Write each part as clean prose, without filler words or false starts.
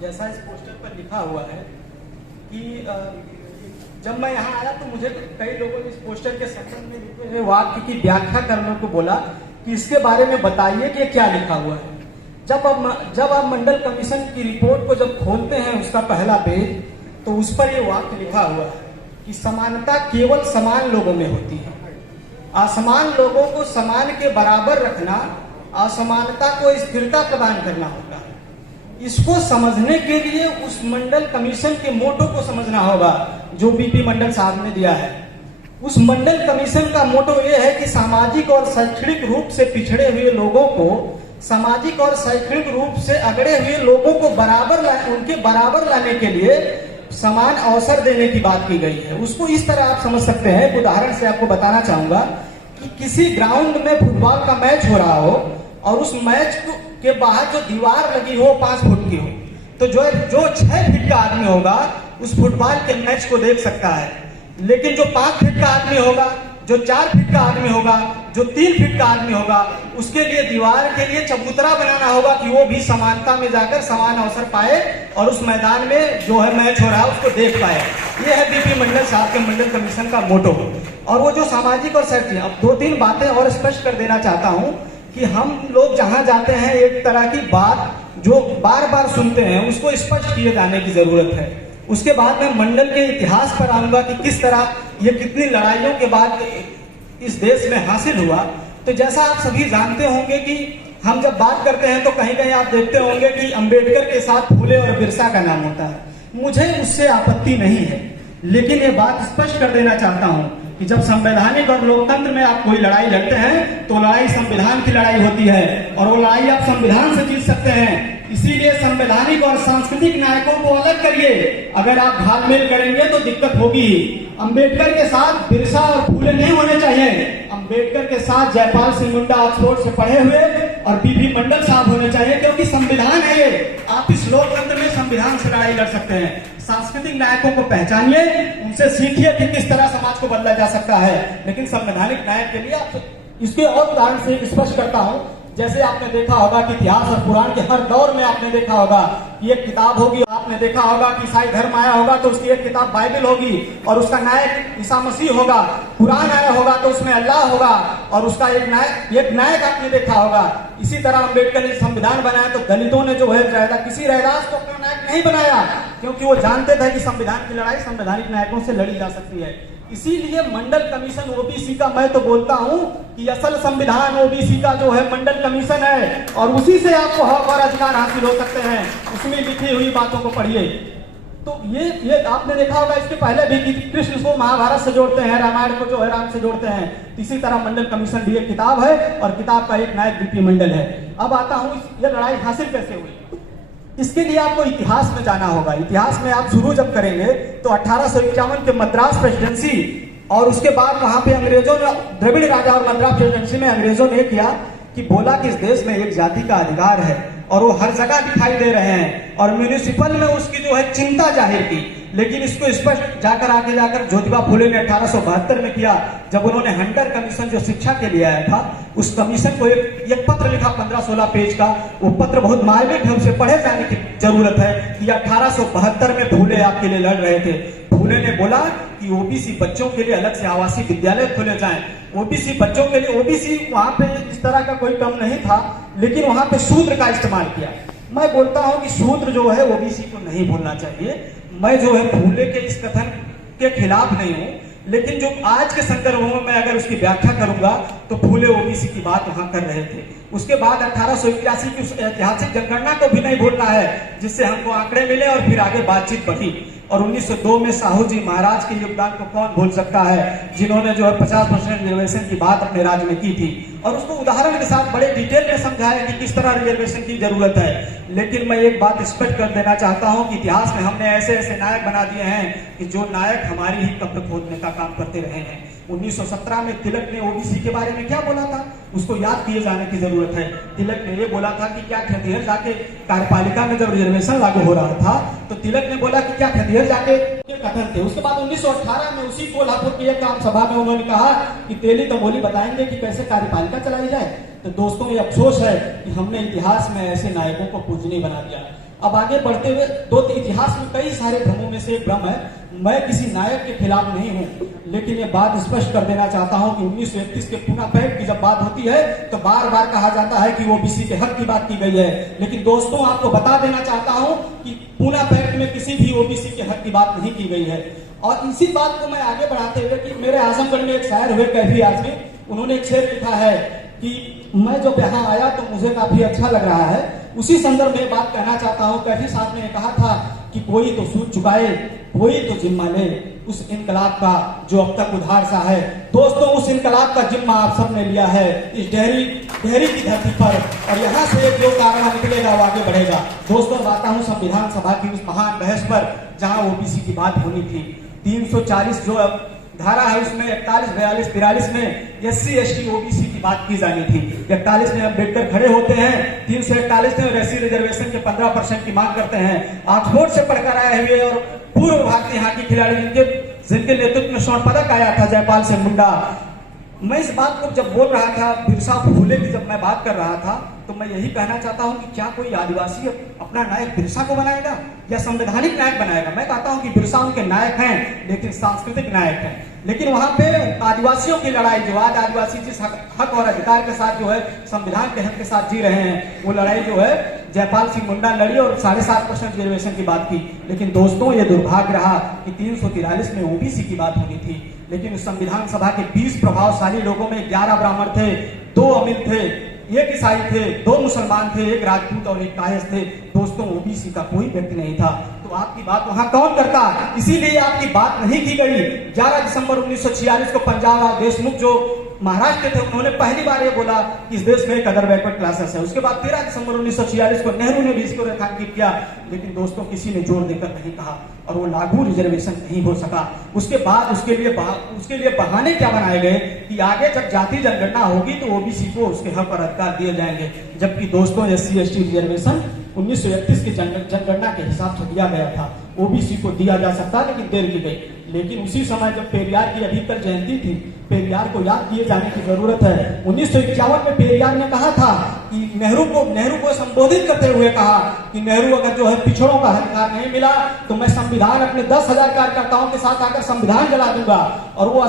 जैसा इस पोस्टर पर लिखा हुआ है कि जब मैं यहाँ आया तो मुझे कई लोगों ने इस पोस्टर के संबंध में लिखे हुए वाक्य की व्याख्या करने को बोला कि इसके बारे में बताइए कि क्या लिखा हुआ है। जब आप मंडल कमीशन की रिपोर्ट को जब खोलते हैं उसका पहला पेज, तो उस पर ये वाक्य लिखा हुआ है कि समानता केवल समान लोगों में होती है। असमान लोगों को समान के बराबर रखना असमानता को स्थिरता प्रदान करना होता है। इसको समझने के लिए उस मंडल कमीशन के मोटो को समझना होगा जो बीपी मंडल साहब ने दिया है। उस मंडल कमीशन का मोटो यह है कि सामाजिक और शैक्षणिक रूप से पिछड़े हुए लोगों को सामाजिक और शैक्षणिक रूप से अगड़े हुए लोगों को उनके बराबर लाने के लिए समान अवसर देने की बात की गई है। उसको इस तरह आप समझ सकते हैं। एक उदाहरण से आपको बताना चाहूंगा कि किसी ग्राउंड में फुटबॉल का मैच हो रहा हो और उस मैच के बाहर जो दीवार लगी हो 5 फुट की हो, तो जो 6 फीट का आदमी होगा उस फुटबॉल के मैच को देख सकता है। लेकिन जो 5 फीट का आदमी होगा, जो 4 फीट का आदमी होगा, जो 3 फीट का आदमी होगा, उसके लिए दीवार के लिए चबूतरा बनाना होगा कि वो भी समानता में जाकर समान अवसर पाए और उस मैदान में जो है मैच हो रहा है उसको देख पाए। ये है बीपी मंडल साहब के मंडल कमीशन का मोटो। और वो जो सामाजिक और शैक्षणिक, अब 2-3 बातें और स्पष्ट कर देना चाहता हूं कि हम लोग जहां जाते हैं एक तरह की बात जो बार बार सुनते हैं उसको स्पष्ट किए जाने की जरूरत है। उसके बाद मैं मंडल के इतिहास पर आऊंगा कि किस तरह ये कितनी लड़ाइयों के बाद इस देश में हासिल हुआ। तो जैसा आप सभी जानते होंगे कि हम जब बात करते हैं तो कहीं कहीं आप देखते होंगे कि अंबेडकर के साथ फूले और बिरसा का नाम होता है। मुझे उससे आपत्ति नहीं है, लेकिन ये बात स्पष्ट कर देना चाहता हूं कि जब संवैधानिक और लोकतंत्र में आप कोई लड़ाई लड़ते हैं तो लड़ाई संविधान की लड़ाई होती है और वो लड़ाई आप संविधान से जीत सकते हैं। इसीलिए संवैधानिक और सांस्कृतिक नायकों को अलग करिए। अगर आप घालमेल करेंगे तो दिक्कत होगी। अंबेडकर के साथ बिरसा और फूले नहीं होने चाहिए। अंबेडकर के साथ जयपाल सिंह मुंडा ऑक्सफोर्ड से पढ़े हुए और बीपी मंडल साहब होने चाहिए, क्योंकि संविधान है ये। आप इस लोकतंत्र में संविधान से लड़ाई लड़ सकते हैं। सांस्कृतिक नायकों को पहचानिए, उनसे सीखिए कि किस तरह समाज को बदला जा सकता है। लेकिन संवैधानिक नायक के लिए आप इसके और उदाहरण से स्पष्ट करता हूं। जैसे आपने देखा होगा कि इतिहास और पुराण के हर दौर में आपने देखा होगा कि एक किताब होगी। आपने देखा होगा कि ईसाई धर्म आया होगा तो उसकी एक किताब बाइबल होगी और उसका नायक ईसा मसीह होगा। कुरान आया होगा तो उसमें अल्लाह होगा और उसका एक नायक आपने देखा होगा। इसी तरह अंबेडकर ने संविधान बनाया तो दलितों ने जो है किसी रैदास को अपना नायक नहीं बनाया, क्योंकि वो जानते थे कि संविधान की लड़ाई संवैधानिक नायकों से लड़ी जा सकती है। इसीलिए मंडल कमीशन ओबीसी का मैं तो बोलता हूं कि असल संविधान ओबीसी का जो है मंडल कमीशन है और उसी से आपको हक और अधिकार हासिल हो सकते हैं। उसमें लिखी हुई बातों को पढ़िए। तो ये आपने देखा होगा इसके पहले भी कि कृष्ण को महाभारत से जोड़ते हैं, रामायण को जो है राम से जोड़ते हैं। इसी तरह मंडल कमीशन भी एक किताब है और किताब का एक नायक बीपी मंडल है। अब आता हूं ये लड़ाई हासिल कैसे हुई। इसके लिए आपको इतिहास में जाना होगा। इतिहास में आप शुरू जब करेंगे तो 1851 के मद्रास प्रेसिडेंसी और उसके बाद वहां पे अंग्रेजों ने द्रविड़ राजा और मद्रास प्रेसिडेंसी में अंग्रेजों ने किया कि बोला कि इस देश में एक जाति का अधिकार है और वो हर जगह दिखाई दे रहे हैं और म्यूनिसिपल में उसकी जो है चिंता जाहिर की। लेकिन इसको स्पष्ट आगे जाकर ज्योतिबा फुले ने 1872 में किया, जब उन्होंने हंटर कमीशन जो शिक्षा के लिए आया था उस कमीशन को एक पत्र लिखा 15-16 पेज का। वो पत्र बहुत मार्मिक है, उसे पढ़े जाने की जरूरत है कि 1872 में फुले आपके लिए लड़ रहे थे। फुले ने बोला कि ओबीसी बच्चों के लिए अलग से आवासीय विद्यालय खोले जाएं। ओबीसी बच्चों के लिए ओबीसी वहां पे इस तरह का कोई टर्म नहीं था, लेकिन वहां पे शूद्र का इस्तेमाल किया। मैं बोलता हूं कि शूद्र जो है ओबीसी को नहीं बोलना चाहिए। मैं जो है फूले के इस कथन के खिलाफ नहीं हूं, लेकिन जो आज के संदर्भ में मैं अगर उसकी व्याख्या करूंगा तो फूले ओबीसी की बात वहां कर रहे थे। उसके बाद 1881 की उस ऐतिहासिक जनगणना को भी नहीं भूलना है जिससे हमको आंकड़े मिले और फिर आगे बातचीत बढ़ी। और 1902 में साहू जी महाराज के योगदान को कौन भूल सकता है, जिन्होंने जो है 50% रिजर्वेशन की बात अपने राज्य में की थी और उसको उदाहरण के साथ बड़े डिटेल में समझाया कि किस तरह रिजर्वेशन की जरूरत है। लेकिन मैं एक बात स्पष्ट कर देना चाहता हूं कि इतिहास में हमने ऐसे ऐसे नायक बना दिए हैं कि जो नायक हमारी ही कब्र खोदने का काम करते रहे हैं। 1917 में तिलक ने ओबीसी के बारे में क्या बोला था, उसको याद किए जाने की जरूरत है। तिलक ने ये बोला था कि क्या खेतिहर जाके कार्यपालिका में जब रिजर्वेशन लागू हो रहा था तो तिलक ने बोला कि क्या खेतिहर जाके कथन थे। उसके बाद 1918 में उसी कोल्हापुर की एक आम सभा में उन्होंने कहा कि तेली तो बोली बताएंगे कि कैसे कार्यपालिका चलाई जाए। तो दोस्तों ये अफसोस है कि हमने इतिहास में ऐसे नायकों को पूजनीय बना दिया। अब आगे बढ़ते हुए इतिहास में कई सारे भ्रमों में से एक भ्रम है, मैं किसी नायक के खिलाफ नहीं हूं, लेकिन ये बात स्पष्ट कर देना चाहता हूं कि 1931 के पूना पैक्ट की जब बात होती है तो बार बार कहा जाता है कि ओबीसी के हक की बात की गई है, लेकिन दोस्तों आपको बता देना चाहता हूं कि पूना पैक्ट में किसी भी ओबीसी के हक की बात नहीं की गई है। और इसी बात को मैं आगे बढ़ाते हुए कि मेरे आजमगढ़ में एक शायर हुए कैफी आजमी, उन्होंने एक शेर लिखा है कि मैं जब यहाँ आया तो मुझे काफी अच्छा लग रहा है। उसी संदर्भ में बात कहना चाहता हूँ, कैफी साहब ने कहा था कि कोई तो सूद चुकाए, कोई तो जिम्मा ले उस इनकलाब का जो अब तक उधार सा है। दोस्तों उस इनकलाब का जिम्मा आप सबने लिया है इस डेहरी की धरती पर, और यहाँ से एक जो कारनामा निकलेगा वो आगे बढ़ेगा। दोस्तों आता हूँ संविधान सभा की उस महान बहस पर जहाँ ओबीसी की बात होनी थी। 340 जो धारा है उसमें 41, 42, 43 में SC ST OBC की बात की जानी थी। 41 में अम्बेडकर खड़े होते हैं, 341 में एससी रिजर्वेशन के 15% की मांग करते हैं। ऑक्सफोर्ड से पढ़कर आए हुए और पूर्व भारतीय हॉकी खिलाड़ी जिनके नेतृत्व में स्वर्ण पदक आया था, जयपाल सिंह मुंडा। मैं इस बात को जब बोल रहा था, बिरसा फुले की जब मैं बात कर रहा था, तो मैं यही कहना चाहता हूं कि क्या कोई आदिवासी अपना नायक बिरसा को बनाएगा या संवैधानिक नायक बनाएगा? मैं कहता हूं कि बिरसा उनके नायक हैं, लेकिन सांस्कृतिक नायक हैं। लेकिन वहां पे आदिवासियों की लड़ाई, जो आज आदिवासी जिस हक और अधिकार के साथ जो है संविधान के हक के साथ जी रहे हैं, वो लड़ाई जो है जयपाल सिंह मुंडा लड़ी और 7.5% रिजर्वेशन की बात की। लेकिन दोस्तों ये दुर्भाग्य रहा कि 343 में ओबीसी की बात होनी थी, लेकिन उस संविधान सभा के 20 प्रभावशाली लोगों में 11 ब्राह्मण थे, 2 अमीर थे, 1 ईसाई थे, 2 मुसलमान थे, 1 राजपूत और 1 कायस्थ थे। दोस्तों ओबीसी का कोई व्यक्ति नहीं था, तो आपकी बात वहां कौन करता? इसीलिए आपकी बात नहीं की गई। 11 दिसंबर 1946 को पंजाब देशमुख जो महाराष्ट्र के थे, उन्होंने पहली बार ये बोला कि इस देश में एक अदर बैकवर्ड क्लासेस है। उसके बाद 13 दिसंबर 1946 को नेहरू ने भी इसको रेखांकित किया, लेकिन दोस्तों किसी ने जोर देकर नहीं कहा और वो लागू रिजर्वेशन नहीं हो सका। उसके बाद उसके लिए बहाने क्या बनाए गए कि आगे जब जाति जनगणना होगी तो ओबीसी को उसके हक और अधिकार दिए जाएंगे, जबकि दोस्तों SC ST रिजर्वेशन 1931 की जनगणना के हिसाब से दिया गया था। ओबीसी को दिया जा सकता, लेकिन देर की गई। लेकिन उसी समय जब पेरियार की अभी कल जयंती थी, पेरियार को याद किए जाने की जरूरत है। 1951 में पेरियार ने कहा था कि नेहरू को संबोधित करते हुए कहा कि नेहरू अगर जो है पिछड़ों का अधिकार नहीं मिला तो मैं संविधान अपने 10,000 कार्यकर्ताओं के साथ आकर संविधान जला दूंगा। और वो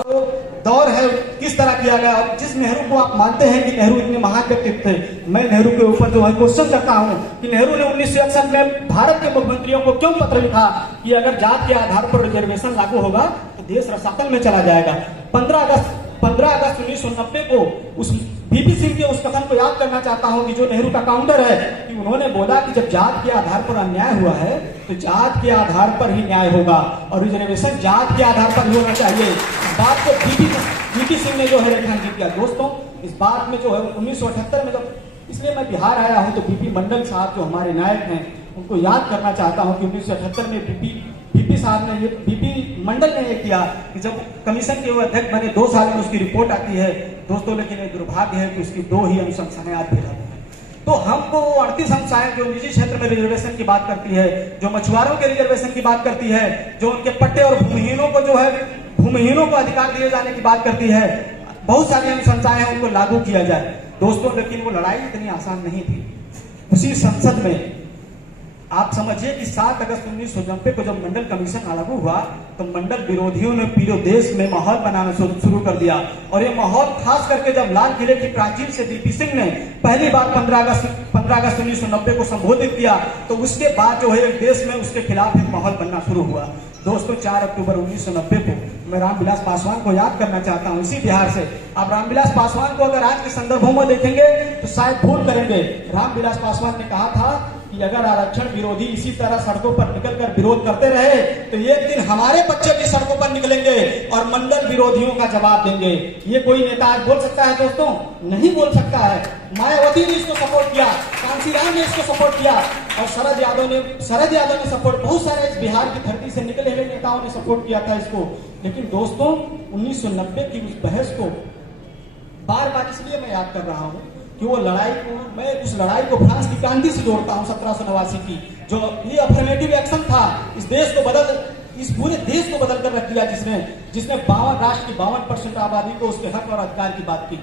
दौर है किस तरह किया गया। और जिस नेहरू को आप मानते हैं कि नेहरू इतने महान व्यक्तित्व थे, मैं नेहरू के ऊपर जो है क्वेश्चन करता हूं कि नेहरू ने 1961 में भारत के मुख्यमंत्रियों को क्यों पत्र लिखा कि अगर जात के आधार पर रिजर्वेशन लागू होगा तो देश रसातल में चला जाएगा। 15 अगस्त 1990 को उस बीपी सिंह के उस कथन को याद करना चाहता हूं कि जो नेहरू का काउंटर है कि उन्होंने बोला कि जब जात के आधार पर अन्याय हुआ है तो जात के आधार पर ही न्याय होगा और रिजर्वेशन जात के आधार पर ही होना चाहिए। इस बात को बीपी सिंह ने जो है रेखांकित किया। दोस्तों इस बात में जो है 1978 में जब, इसलिए मैं बिहार आया हूं तो बीपी मंडल साहब जो हमारे नायक हैं उनको याद करना चाहता हूं कि 1978 में बीपी साहब ने बीपी मंडल ने ये किया कि जब कमीशन के वो अध्यक्ष बने 2 साल में उसकी रिपोर्ट आती है दोस्तों, लेकिन ये दुर्भाग्य है कि उसकी 2 ही अनुशंसाएं आज भी रहती हैं। तो हमको 38 अनुशंसाएं जो निजी क्षेत्र में रिजर्वेशन की बात करती है, जो मछुआरों के रिजर्वेशन की बात करती है, जो उनके पट्टे और भूमिहीनों को जो है भूमिहीनों को अधिकार दिए जाने की बात करती है, बहुत सारी अनुशंसाएं हैं, उनको लागू किया जाए। दोस्तों लेकिन वो लड़ाई इतनी आसान नहीं थी। उसी संसद में आप समझिए कि 7 अगस्त 1990 को जब मंडल कमीशन लागू हुआ तो मंडल विरोधियों ने पूरे देश में माहौल बनाना शुरू कर दिया। और ये माहौल खास करके जब लाल किले की प्राचीर से बीपी सिंह ने पहली बार 15 अगस्त 1990 को संबोधित किया तो उसके बाद जो है देश में उसके खिलाफ एक माहौल बनना शुरू हुआ। दोस्तों 4 अक्टूबर 1990 को मैं रामविलास पासवान को याद करना चाहता हूं, इसी बिहार से। आप रामविलास पासवान को अगर आज के संदर्भों में देखेंगे तो शायद भूल करेंगे। रामविलास पासवान ने कहा था कि अगर आरक्षण विरोधी इसी तरह सड़कों पर निकलकर विरोध करते रहे तो एक दिन हमारे बच्चे भी सड़कों पर निकलेंगे और मंडल विरोधियों का जवाब देंगे। ये कोई नेता आज बोल सकता है दोस्तों? नहीं बोल सकता है। मायावती ने इसको सपोर्ट किया, कांसीराम ने इसको सपोर्ट किया और शरद यादव ने सपोर्ट, बहुत सारे इस बिहार की धरती से निकले हुए नेताओं ने सपोर्ट किया था इसको। लेकिन दोस्तों 1990 की उस बहस को बार बार इसलिए मैं याद कर रहा हूं कि वो लड़ाई को, मैं उस लड़ाई को फ्रांस की क्रांति से जोड़ता हूं 1789 की, जो ये अफर्मेटिव एक्शन था। इस पूरे देश को बदल कर रख दिया, जिसने 52 राष्ट्र की 52% आबादी को उसके हक और अधिकार की बात की।